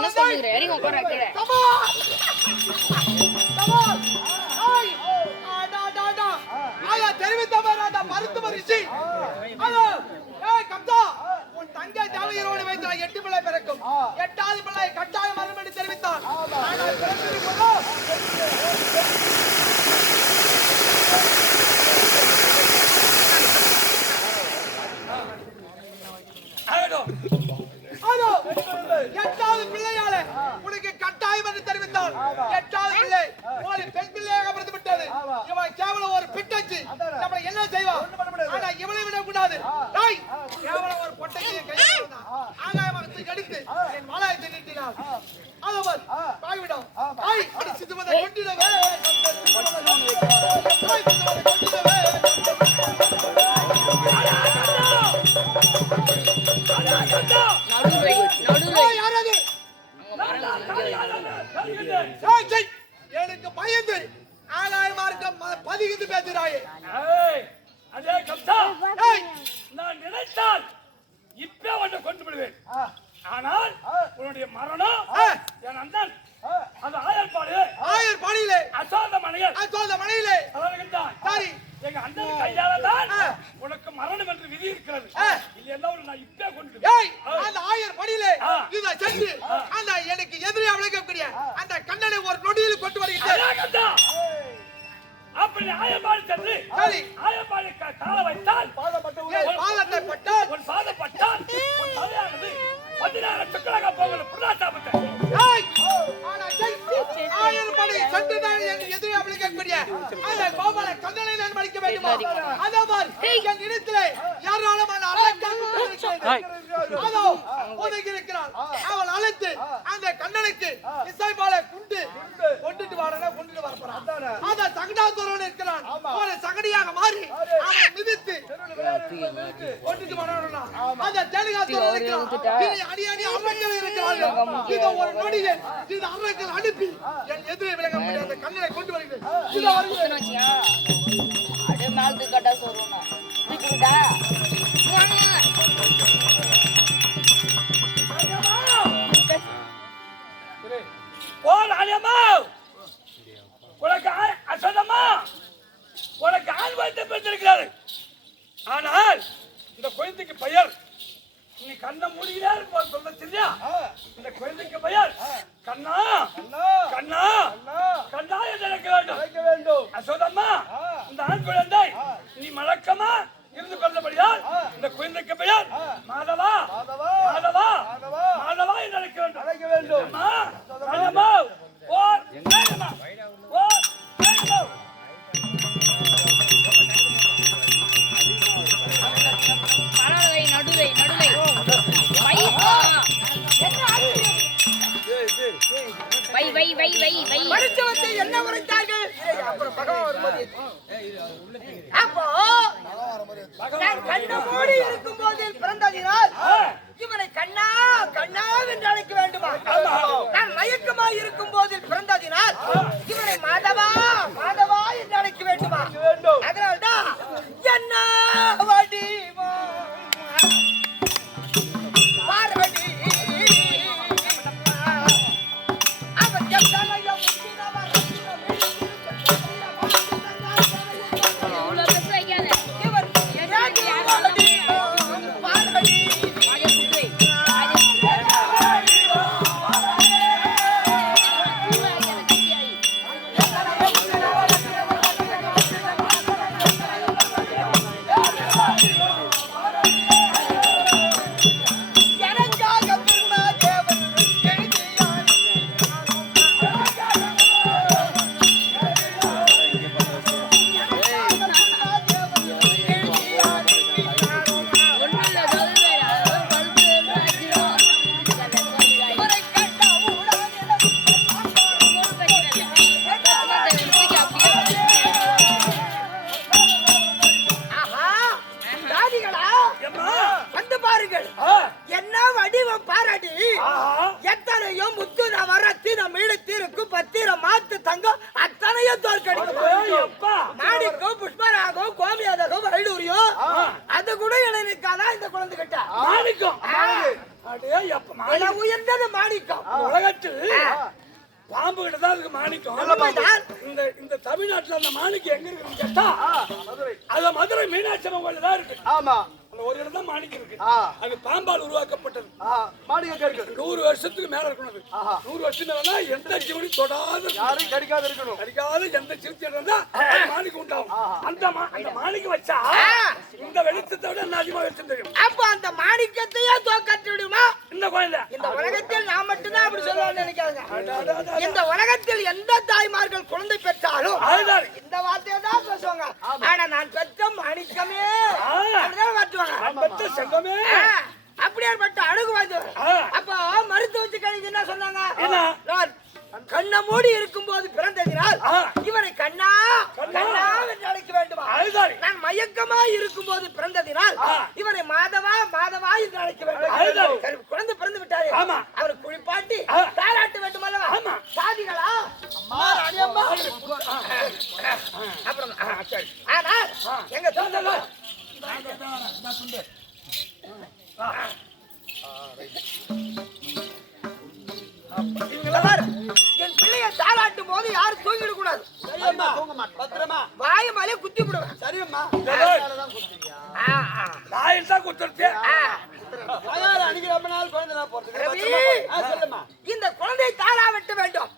என்ன சொல்லுகிறேன் நீங்க உட்கார கீழே தெரிவித்தவர் அந்த மருத்துவ ரிஷி உன் தங்கை தேவையோடு வைத்த 8 பிள்ளை பிறக்கும் 8வது பிள்ளை கட்டாயம் மறுபடி தெரிவித்தார். எட்டாவது பிள்ளையால உனக்கு கட்டாயம் என்று தெரிவித்தால் 8வது பிள்ளை ஒரு பெண் பிள்ளையாக பிறந்து விட்டது. இவன் கேவலம் ஒரு பிட்டச்சி நம்மளை என்ன செய்வான்? ஆனா இவளை விட கூடாது. கேவலம் ஒரு பொட்டச்சியை கையில் ஆகாயமாக கடித்து என் மலாயத்தை நீட்டினார். அதவர் பாய்விடும் சித்துவதை கொண்டிடவே எனக்கு பயந்து ஆகாயமா இருக்க பதிகிட்டு பேசுறாயே. நான் நினைத்தால் இப்ப வந்து கொண்டு விடுவேன். ஆனால் உன்னுடைய மரணம் என் அண்ணன் அந்த ஆயர்பாடியிலே அசோத மனையிலே சரி எங்க அண்ணன் கையால தான் உனக்கு மரணம் என்று விதி இருக்கிறது. இல்லைன்னா நான் இப்ப கொண்டு அந்த ஆயர்பாடியிலே இதை சென்று அந்த எனக்கு எதிரியா விளைக்கக்கூடிய அந்த கண்ணனை ஒரு நொடியில் கொண்டு வருகிறேன். அப்படி ஆயர்பாடி சென்று ஆயர்பாடி கால வைத்தால் பாதத்தை பட்டால் உன் பாதப்பட்டால் உன் தலையானது 16 சுக்கலாக போகல புருஷாபத்தை ஆயர்பாடி சென்றுதான் எதிரியா விளைக்கக்கூடிய அந்த கோபால கண்ணனை நான் மடிக்க வேண்டுமா? அதவர் என் இடத்திலே யாராலுமான அதோ உதவி இருக்கிறாள். அவள் அழைத்து அந்த கண்ணனுக்கு இசைபால கொண்டுட்டு வரப்போறான். அந்த சகடாத்துறவன் இருக்கிறான். ஒரு சகடியாக மாறி அவனை மிதித்து கொண்டுட்டு வரணும். அந்த தெலுங்காத்துறவன் இருக்கிறான். அடி அம்மைகள் இருக்கிறார்கள். இது ஒரு நொடியில் இது அம்மைகள் அனுப்பி என் எதிரே விலகப்பட்ட அந்த கண்ணனை கொண்டு வருகிறேன். உனக்கு ஆண் வைத்து பெற்றிருக்கிறாரு. ஆனால் இந்த குழந்தைக்கு பெயர் நீ கண்ண முடியல சொல்ல தெரியா? இந்த குழந்தைக்கு பெயர் கண்ணா கண்ணா கண்ணா என்று நினைக்க வேண்டும். அசோதம்மா இந்த ஆண் குழந்தை நீ மழக்கமா இருந்து கொண்டபடியால் இந்த குழந்தைக்கு பெயர் மாதவா மாதவா மாதவா என்று நினைக்க வேண்டும். என்ன உரைத்தார்கள்? அப்போ நான் கண்ண மூடி இருக்கும் போது பிறந்ததினால் இவனை கண்ணா கண்ணா என்று அழைக்க வேண்டுமா? நான் மயக்கமாய் இருக்கும் போது பிறந்ததினால் இவனை மாதவா மாதவா என்று அழைக்க வேண்டுமா? அதனால்தான் என்ன வடிவா பார்வதி அடே அப்ப விலை உயர்ந்தது மாணிக்கம். உலகத்தில் பாம்பு கிட்ட தான் இருக்கு மாணிக்கம். இந்த இந்த தமிழ்நாட்டுல அந்த மாணிக்கம் எங்க இருக்குன்னு கேட்டா அது மதுரை மீனாட்சி அம்மன் கோயில்ல தான் இருக்கு. ஆமா, அந்த ஒரு இடம் தான் மாணிக்கம் இருக்கு. அது பாம்பால் உருவாக்கப்பட்டது. மாணிக்கம் இருக்கு. 100 வருஷத்துக்கு மேல இருக்கணும் அது. 100 வருஷம் மேலனா எந்த ஜீவனையும் தொடாத யாரும் கடிக்காத இருக்கணும். கடிக்காத எந்த சிறுத்தை இருந்தா அது மாணிக்கம் உண்டாகும். அந்த மாணிக்கம் வச்சா இந்த வெளிச்சத்தை விட என்ன அதிகமா வெளிச்சம் தெரியும். அப்ப அந்த மாணிக்கத்தையே தோக்கட்டி விடுமா இந்த கோயில்ல? இந்த உலகத்தில் நான் மட்டும்தான் அப்படி சொல்லுவேன்னு நினைக்காங்க. இந்த உலகத்தில் எந்த தாய்மார்கள் குழந்தை பெற்றாலும் அதுதான் இந்த வார்த்தையை தான் பேசுவாங்க. ஆனா நான் பெற்ற மாணிக்கமே அப்படிதான் மாற்றுவாங்க. பெற்ற செல்வமே அப்படியேப்பட்ட அழகு வாய்ந்து. அப்ப மருத்துவத்து கழிச்சு என்ன சொன்னாங்க? நான் கண்ண மூடி இருக்கும் போது பிறந்ததினால் இவரை கண்ணா கண்ணா என்று அழைக்க வேண்டுமா? நான் மயக்கமா இருக்கும் போது பிறந்ததினால் இவரை மாதவா மாதவா என்று அழைக்க வேண்டும். குழந்தை பிறந்து விட்டாரு, அவரை குளிப்பாட்டி தாராட்ட வேண்டும் அல்லவா? சாதிகளா அப்புறம் ஆனால் எங்க தோன்றல என் பிள்ளைய தாளாட்டும் போது யாரும் தூங்கிட கூடாது. வாய மேலே குத்தி விடுவேன். சரியம்மா, நாயில் தான் குத்துறது. அன்னைக்கு ரொம்ப நாள் குழந்தை போறது. இந்த குழந்தையை தாளா வெட்ட வேண்டும்.